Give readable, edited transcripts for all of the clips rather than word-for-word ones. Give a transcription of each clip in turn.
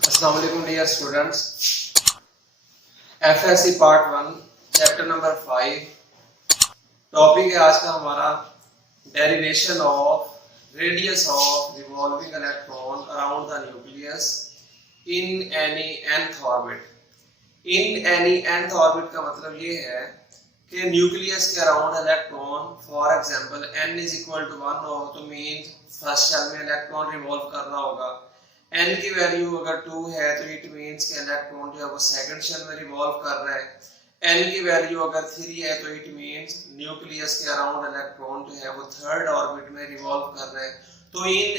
अस्सलाम वालेकुम dear students. FSC part 1 chapter number 5 topic है आज का हमारा derivation of radius of revolving electron around the nucleus in any nth orbit. In any nth orbit का मतलब ये है कि न्यूक्लियस के around electron for example n is equal to 1 हो तो मीन फर्स्ट शेल में इलेक्ट्रॉन रिवॉल्व कर रहा होगा। n की वैल्यू अगर 2 है तो इट मींस कि इलेक्ट्रॉन जो है वो सेकंड शेल में रिवॉल्व कर रहा है। n की वैल्यू अगर 3 है तो इट मींस न्यूक्लियस के अराउंड इलेक्ट्रॉन जो है वो थर्ड ऑर्बिट में रिवॉल्व कर रहा है। तो इन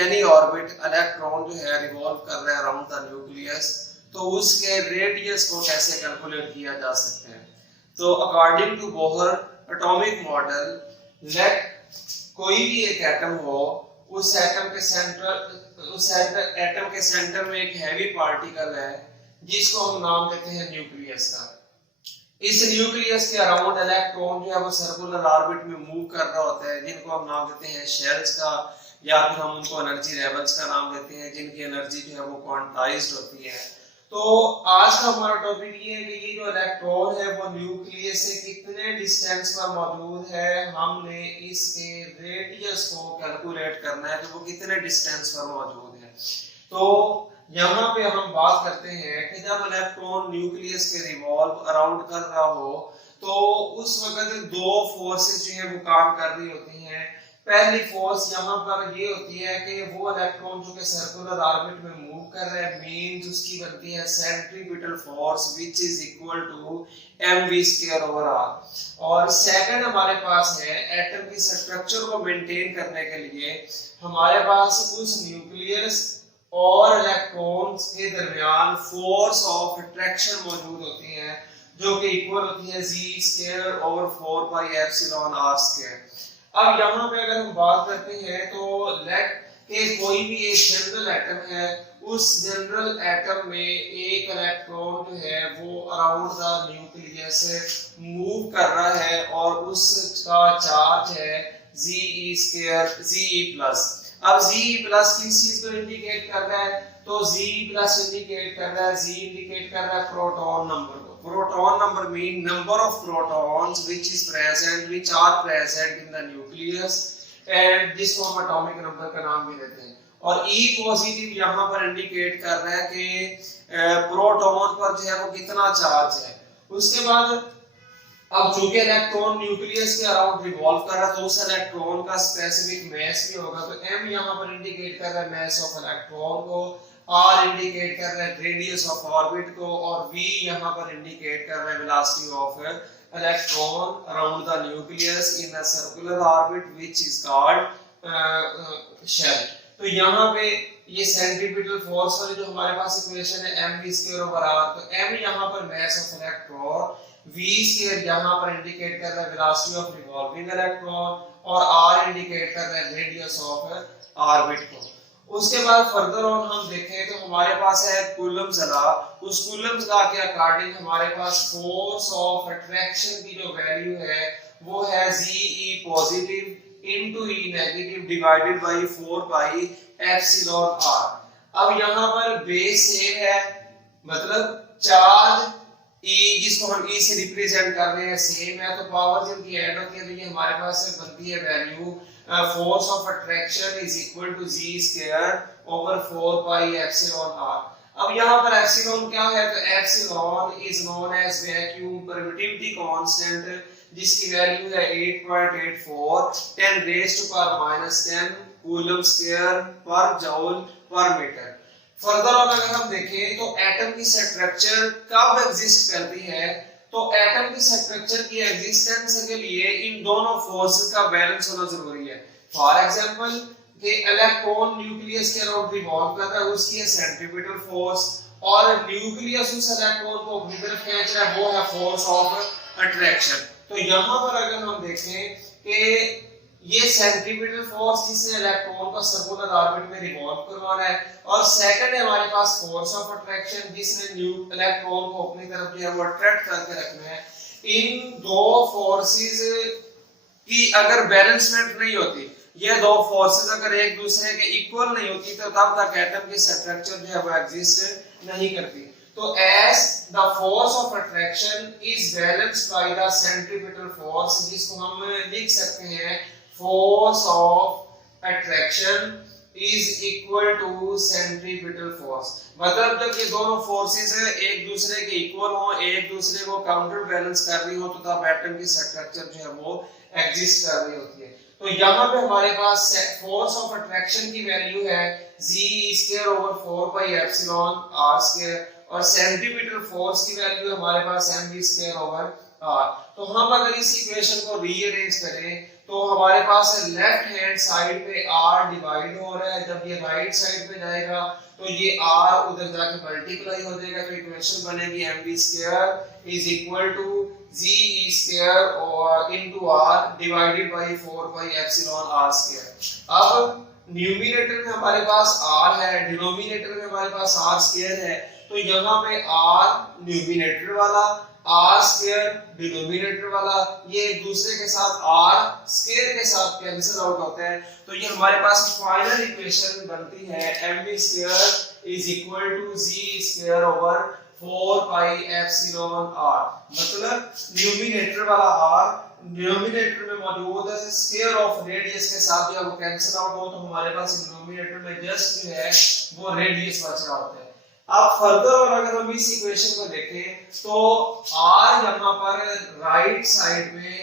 एनी ऑर्बिट इलेक्ट्रॉन जो है रिवॉल्व कर रहा है अराउंड द न्यूक्लियस, तो उसके रेडियस को कैसे कैलकुलेट किया जा सकता है। तो according to Bohr atomic model, let कोई भी एक एटम हो, उस एटम के सेंटर में एक हैवी पार्टिकल है जिसको हम नाम देते हैं न्यूक्लियस का। इस न्यूक्लियस के अराउंड इलेक्ट्रॉन जो है वो सर्कुलर ऑर्बिट में मूव कर रहा होता है, जिनको हम नाम देते हैं शेल्स का, या फिर हम उनको एनर्जी लेवल्स का नाम देते हैं, जिनकी एनर्जी जो है वो क्वांटाइज्ड होती है। तो आज का हमारा टॉपिक ये है कि ये जो इलेक्ट्रॉन है वो न्यूक्लियस से कितने डिस्टेंस पर मौजूद है, हमने इसके रेडियस को कैलकुलेट करना है कि वो कितने डिस्टेंस पर मौजूद है। तो यहाँ पे हम बात करते हैं कि जब इलेक्ट्रॉन न्यूक्लियस के रिवॉल्व अराउंड कर रहा हो तो उस वक्त दो फोर्सेस जो है वो काम कर रही होती हैं। पहली फोर्स यहाँ पर ये होती है कि वो इलेक्ट्रॉन जो कि सर्कुलर ऑर्बिट में मूव कर रहा है, मींस उसकी बनती है centripetal force which is equal to mv² over r। और सेकंड हमारे पास है एटम की स्ट्रक्चर को मेंटेन करने के लिए हमारे पास उस न्यूक्लियस और इलेक्ट्रॉन्स के दरमियान फोर्स ऑफ अट्रैक्शन मौजूद होती है, जो कि इक्वल होती है z² ओवर 4πε/r²। अब यहाँ पे अगर हम बात करते हैं तो लेट के कोई भी एक जनरल एटम है, उस जनरल एटम में एक इलेक्ट्रॉन जो है वो अराउंड द न्यूक्लियस मूव कर रहा है और उसका चार्ज है Ze+। अब Ze+ किस चीज को इंडिकेट कर रहा है, तो Ze+ इंडिकेट कर रहा है, Z इंडिकेट कर रहा है प्रोटॉन नंबर को। Proton number mean number of protons which are present in the nucleus, and जिसको हम एटॉमिक नंबर का नाम भी देते हैं। और E पॉजिटिव यहाँ पर इंडिकेट कर रहा है कि प्रोटॉन पर जो है वो कितना चार्ज है। उसके बाद अब चूंकि इलेक्ट्रॉन न्यूक्लियस के अराउंड रिवॉल्व कर रहा है तो उस इलेक्ट्रॉन का स्पेसिफिक मास भी होगा। तो M यहाँ पर इंडिकेट कर रहा है मास ऑफ इलेक्ट्रॉन को, R इंडिकेट कर रहा है रेडियस ऑफ ऑर्बिट को, और V यहाँ पर इंडिकेट कर रहा है velocity of electron around the nucleus in a circular orbit which is called shell. तो यहाँ पे ये सेंट्रीपिटल फोर्स वाली जो हमारे पास इक्वेशन है mv² ओवर r, तो m यहाँ पर मास ऑफ इलेक्ट्रॉन, v² यहाँ पर इंडिकेट कर रहा है वेलोसिटी ऑफ रिवॉल्विंग इलेक्ट्रॉन, और r इंडिकेट कर रहा है रेडियस ऑफ ऑर्बिट को। उसके बाद फर्दर ऑन हम देखें तो हमारे पास है कूलम्ब्स लॉ। उस कूलम्ब्स लॉ के अकॉर्डिंग हमारे पास फोर्स ऑफ अट्रैक्शन की जो वैल्यू है वो है Ze positive into E negative divided by 4πε/r। अब यहाँ पर बेस सेम है, मतलब चार्ज E जिसको हम E से रिप्रेजेंट कर रहे हैं सेम है, तो पावर जब की ऐड होती है तो ये हमारे पास बनती है value force of attraction is equal to Z² over 4πε/r। अब यहाँ पर एप्सिलॉन क्या है, तो epsilon is known as vacuum permittivity constant, जिसकी वैल्यू है 8.84 10⁻⁻10 coulomb square per joule per metre. Further on अगर हम देखें तो एटम की स्ट्रक्चर कब एग्जिस्ट करती है, तो एटम की स्ट्रक्चर की एग्जिस्टेंस के लिए इन दोनों फोर्सेस का बैलेंस होना जरूरी है। फॉर एग्जांपल कि इलेक्ट्रॉन न्यूक्लियस के अराउंड रिवॉल्व कर रहा है, उसकी है सेंट्रीपिटल फोर्स, और न्यूक्लियस उस इलेक्ट्रॉन को अपनी तरफ खींच रहा है, वो है फोर्स ऑफ अट्रैक्शन। तो यहाँ पर अगर हम देखें कि ये सेंट्रीपिटल फोर्स जिसने इलेक्ट्रॉन को सर्कुलर ऑर्बिट में रिवॉल्व करवाना है, और सेकंड है हमारे पास फोर्स ऑफ अट्रैक्शन जिसने इलेक्ट्रॉन को अपनी तरफ जो है वो अट्रैक्ट करके रखना है। इन दो फोर्सेस की अगर बैलेंसमेंट नहीं होती, ये दो फोर्सेस अगर एक दूसरे के इक्वल नहीं होती तो तब तक एटम की स्ट्रक्चर जो है वो एग्जिस्ट नहीं करती। तो as the force of attraction is balanced by the centripetal force, जिसको हम लिख सकते हैं force of attraction is equal to centripetal force. मतलब जब ये दोनों फोर्सेस है एक दूसरे के इक्वल हो, एक दूसरे को काउंटर बैलेंस कर रही हो, तो तब एटम की स्ट्रक्चर जो है वो एग्जिस्ट कर रही होती है। तो यहाँ पे हमारे पास फोर्स ऑफ अट्रैक्शन की वैल्यू है g²/4πε r², और सेंट्रीपिटल फोर्स की वैल्यू हमारे पास mv²/r। तो हम अगर इस इक्वेशन को रीअरेंज करें तो हमारे पास लेफ्ट हैंड साइड पे r डिवाइड हो रहा है, जब ये राइट साइड पे जाएगा तो ये r उधर जाके मल्टीप्लाई हो जाएगा, तो इक्वेशन बनेगी mv² is equal to g² और into r divided by 4πε r²। अब न्यूमरेटर में हमारे पास r है, डिनोमिनेटर में हमारे पास r² है, तो यहाँ पे r न्यूमरेटर वाला r² डिनोमिनेटर वाला ये एक दूसरे के साथ r² के साथ कैंसिल आउट होते हैं। तो ये हमारे पास फाइनल इक्वेशन बनती है mv² is equal to g²/4πε r। मतलब न्यूमरेटर वाला r डिनोमिनेटर में मौजूद है, स्क्वायर ऑफ रेडियस के साथ जब वो कैंसिल आउट हो तो हमारे पास डिनोमिनेटर में जस्ट जो है वो रेडियस बच रहा होता है। अब फर्दर और अगर हम इस इक्वेशन को देखें तो r यहाँ पर राइट साइड में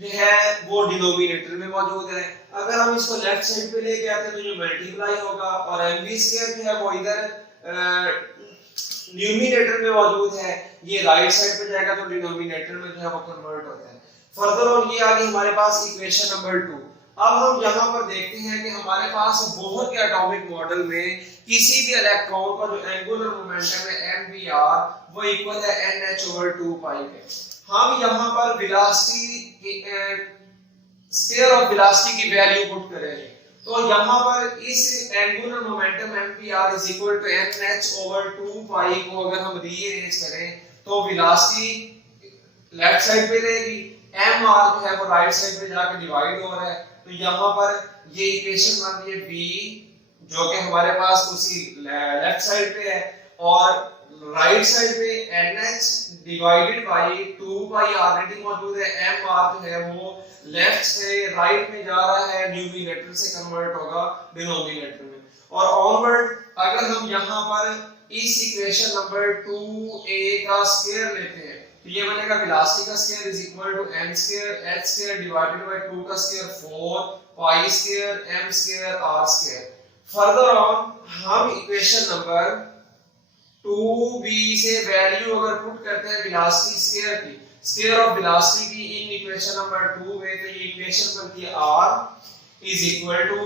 जो है वो डिनोमिनेटर में मौजूद है, अगर हम इसको लेफ्ट साइड पे लेके आते हैं तो ये मल्टीप्लाई होगा, और mv² जो है वो इधर न्यूमरेटर में मौजूद है, ये राइट साइड पे जाएगा तो डिनोमिनेटर में जो है वो कन्वर्ट होता है। फर्दर और ये आ गई हमारे पास इक्वेशन नंबर 2। अब हम यहाँ पर देखते हैं कि हमारे पास बोहर के एटॉमिक मॉडल में किसी भी इलेक्ट्रॉन का जो एंगुलर मोमेंटम है mvr वो इक्वल है nh/2π के। हम यहाँ पर वेलोसिटी स्क्वायर ऑफ वेलोसिटी की वैल्यू पुट करेंगे, तो यहाँ पर इस angular momentum mvr is equal to nh/2π को अगर हम रीअरेंज करें तो वेलोसिटी लेफ्ट साइड पे रहेगी, mr जो है वो राइट साइड पे जाके डिवाइड हो रहा है, तो यहाँ पर ये इक्वेशन बन रही है v जो कि हमारे पास उसी लेफ्ट साइड पे है, और राइट साइड पे nh डिवाइडेड बाय 2π ऑलरेडी मौजूद है, mr जो है वो लेफ्ट से राइट में जा रहा है, न्यूमरेटर से कन्वर्ट होगा डिनोमिनेटर में। और ऑनवर्ड अगर हम यहाँ पर इस इक्वेशन नंबर 2a का स्क्वायर लेते हैं तो ये बनेगा वेलोसिटी का square is equal to m² h² divided by 2 का स्क्वायर 4π² m²r²। फर्दर ऑन हम इक्वेशन नंबर 2b से वैल्यू अगर पुट करते हैं वेलोसिटी स्क्वायर की, स्क्वायर ऑफ वेलोसिटी की इन इक्वेशन नंबर 2 में, तो ये इक्वेशन बनती है r is equal to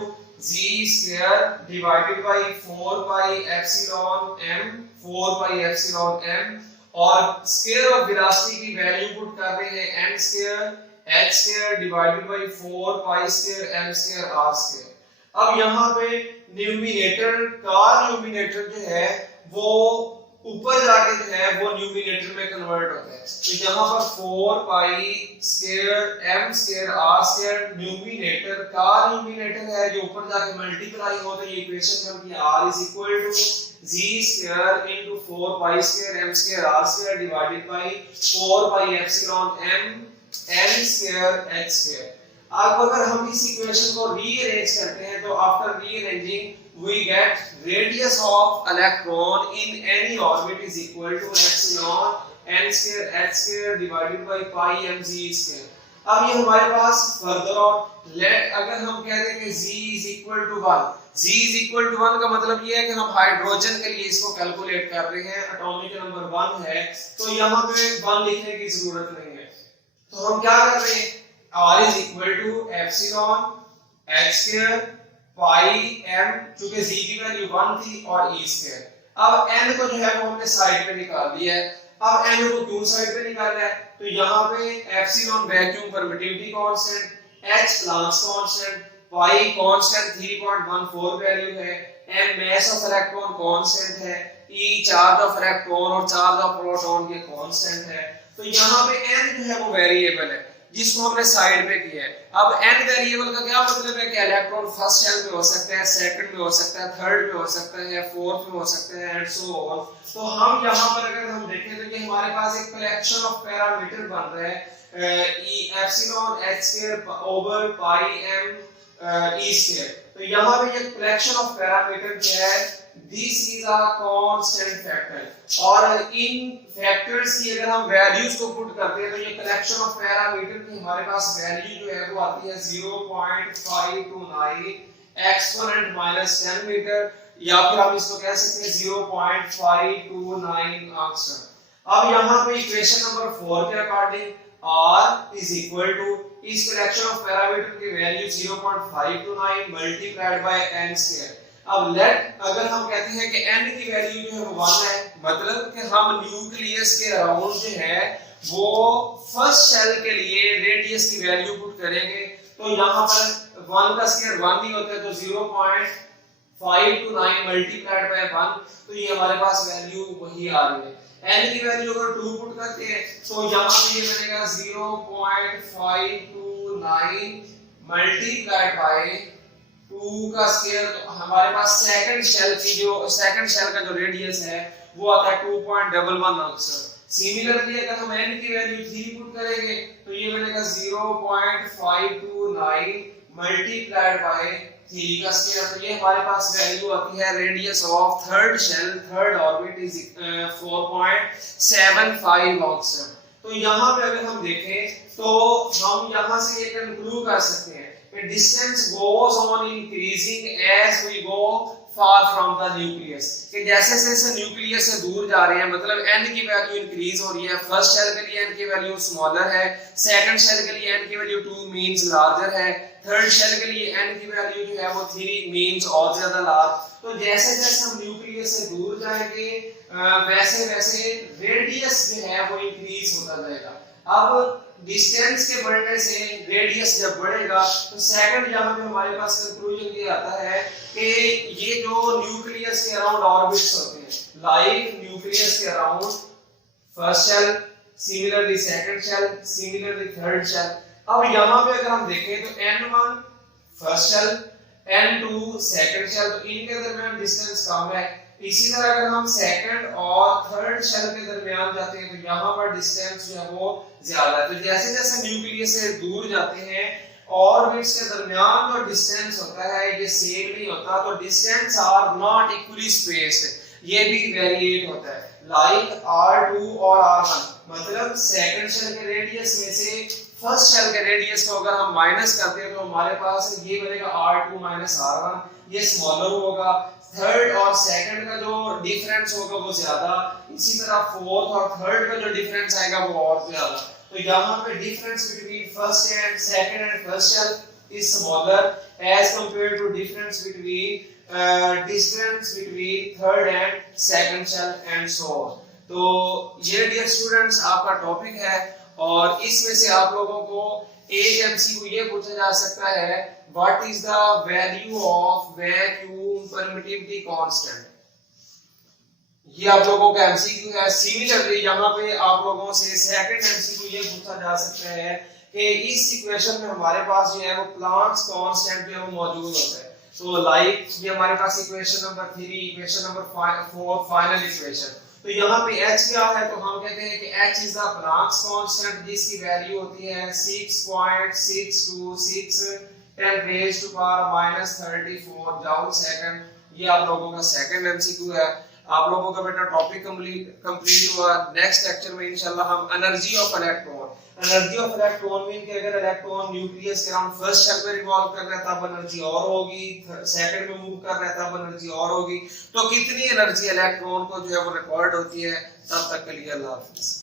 g² divided by 4πε m और स्क्वायर ऑफ वेलोसिटी की वैल्यू पुट कर रहे हैं m² h² divided bye 4π² m²r²। अब यहाँ पे न्यूमरेटर का न्यूमरेटर जो है वो ऊपर जाके जो है वो न्यूमरेटर में कन्वर्ट होता है, तो यहाँ पर 4π² m²r² न्यूमरेटर का न्यूमरेटर है जो ऊपर जाके मल्टीप्लाई हो, तो ये इक्वेशन बनती है r is equal to g² into 4π² m²r² divided by 4πε m n²h²। अब अगर हम इस इक्वेशन को रीअरेंज करते हैं तो after rearranging we get radius of electron in any orbit is equal to epsilon n²h² divided by pi mg²। अब ये हमारे पास फर्दर ऑन लेट अगर हम कह दें कि g is equal to 1, g is equal to 1 का मतलब ये है कि हम हाइड्रोजन के लिए इसको कैलकुलेट कर रहे हैं, एटॉमिक नंबर 1 है तो यहाँ पे 1 लिखने की जरूरत नहीं है, तो हम क्या कर रहे हैं r is equal to epsilon h² pi m, चूंकि z की वैल्यू 1 थी, और e²। अब n को जो है वो हमने साइड पे निकाल दिया है। अब n को क्यों साइड पे निकाला है, तो यहाँ पे epsilon vacuum permittivity constant, h Planck's constant, pi constant 3.14 value है, m mass of electron constant है, e चार्ज ऑफ इलेक्ट्रॉन और चार्ज ऑफ प्रोटॉन ये कांस्टेंट है, तो यहाँ पे n जो है वो वेरिएबल है। जिसको हमने साइड पे किया है। अब n वेरिएबल का क्या मतलब है कि इलेक्ट्रॉन फर्स्ट शेल में हो सकता है, सेकंड में हो सकता है, थर्ड में हो सकता है, फोर्थ में हो सकता है एंड सो ऑन। तो हम यहाँ पर अगर हम देखें तो कि हमारे पास एक कलेक्शन ऑफ पैरामीटर बन रहा है e epsilon h square over पाई m e स्क्वायर। तो यहाँ पे ये कलेक्शन ऑफ पैरामीटर क्या है, this is a constant factor. और इन फैक्टर्स की अगर हम वैल्यूज को पुट करते हैं तो ये कलेक्शन ऑफ पैरामीटर की हमारे पास वैल्यू जो है वो आती है 0.529 एक्सपोनेंट माइनस 10 मीटर, या फिर हम इसको कह सकते हैं 0.529 एंगस्ट्रॉम। अब यहाँ पे इक्वेशन नंबर 4 के according R is equal to इस कलेक्शन ऑफ पैरामीटर की value 0.529 multiplied by n square. अब लेट अगर हम कहते हैं कि n की वैल्यू जो है वो 1 है, मतलब कि हम न्यूक्लियस के अराउंड जो है वो फर्स्ट शेल के लिए रेडियस की वैल्यू पुट करेंगे। तो यहाँ पर 1 का स्क्वायर 1 ही होता है, तो 0.529 मल्टीप्लाइड बाय 1, तो ये हमारे पास वैल्यू वही आ रही है। n की वैल्यू अगर 2 पुट करते हैं तो यहाँ पे ये बनेगा 0.529 मल्टीप्लाइड बाय 2 का स्क्वायर। तो हमारे पास सेकंड शेल का जो रेडियस है वो आता है 2.11 एंगस्ट्रॉम। सिमिलरली अगर हम n की वैल्यू 3 पुट करेंगे तो ये बनेगा 0.529 मल्टीप्लाइड बाय 3 का स्क्वायर। तो ये हमारे पास वैल्यू आती है radius of third shell, third orbit is 4.75 angstrom. तो यहाँ पे अगर हम देखें तो हम यहाँ से ये कंक्लूड कर सकते हैं कि distance goes on increasing as we go far from the nucleus, कि जैसे जैसे न्यूक्लियस से दूर जा रहे हैं मतलब n की वैल्यू इंक्रीज हो रही है। फर्स्ट शेल के लिए n की वैल्यू स्मॉलर है, सेकंड शेल के लिए n की वैल्यू 2 मींस लार्जर है, थर्ड शेल के लिए n की वैल्यू जो है वो 3 मींस और ज्यादा लार्ज। तो जैसे जैसे हम न्यूक्लियस से दूर जाएंगे वैसे वैसे रेडियस जो है वो इंक्रीज होता जाएगा। अब डिस्टेंस के बढ़ने से रेडियस जब बढ़ेगा तो सेकंड यहाँ पे हमारे पास कंक्लूजन ये आता है कि ये जो न्यूक्लियस के अराउंड ऑर्बिट्स होते हैं, लाइक न्यूक्लियस के around first shell, similarly second shell, similarly third shell. अब यहाँ पे अगर हम देखें तो n1 first shell, n2 second shell, तो इनके दरमियान डिस्टेंस कम है। इसी तरह अगर हम सेकंड और थर्ड शेल के दरमियान जाते हैं तो यहाँ पर डिस्टेंस जो है वो ज्यादा है। तो जैसे जैसे न्यूक्लियस से दूर जाते हैं ऑर्बिट्स के दरमियान जो डिस्टेंस होता है ये सेम नहीं होता, तो distance are not equally spaced, ये भी वेरिएट होता है। लाइक R2 और R1, मतलब सेकंड शेल के रेडियस में से फर्स्ट शेल के रेडियस को अगर हम माइनस करते हैं तो हमारे पास ये बनेगा R2 माइनस R1, ये स्मॉलर होगा। थर्ड और सेकंड का जो डिफरेंस होगा वो ज्यादा, इसी तरह फोर्थ और थर्ड का जो डिफरेंस आएगा वो और ज्यादा। तो यहाँ पे difference between first and second and first shell is smaller as compared to difference between third and second shell and so on. तो ये डियर स्टूडेंट्स आपका टॉपिक है और इसमें से आप लोगों को एक एमसीक्यू ये पूछा जा सकता है, what is the value of vacuum permittivity constant. ये आप लोगों का एमसीक्यू है। सिमिलरली यहाँ पे आप लोगों से सेकंड एमसीक्यू ये पूछा जा सकता है कि इस इक्वेशन में हमारे पास जो है वो प्लांक्स कांस्टेंट जो है वो मौजूद होता है। तो लाइक ये हमारे पास equation number 3, equation number 4 final equation. तो यहाँ पे h क्या है, तो हम कहते हैं कि h is the Planck's constant जिसकी वैल्यू होती है 6.626 10⁻⁻34 जूल सेकंड। ये आप लोगों का सेकंड एमसीक्यू है। आप लोगों का बेटा टॉपिक कंप्लीट हुआ। नेक्स्ट लेक्चर में इंशाल्लाह हम एनर्जी ऑफ इलेक्ट्रॉन मीन कि अगर इलेक्ट्रॉन न्यूक्लियस के अराउंड फर्स्ट शेल में रिवॉल्व कर रहा है तब एनर्जी और होगी, सेकंड में मूव कर रहा है तब एनर्जी और होगी, तो कितनी एनर्जी इलेक्ट्रॉन को जो है वो रिकॉर्ड होती है। तब तक के लिए अल्लाह हाफिज़।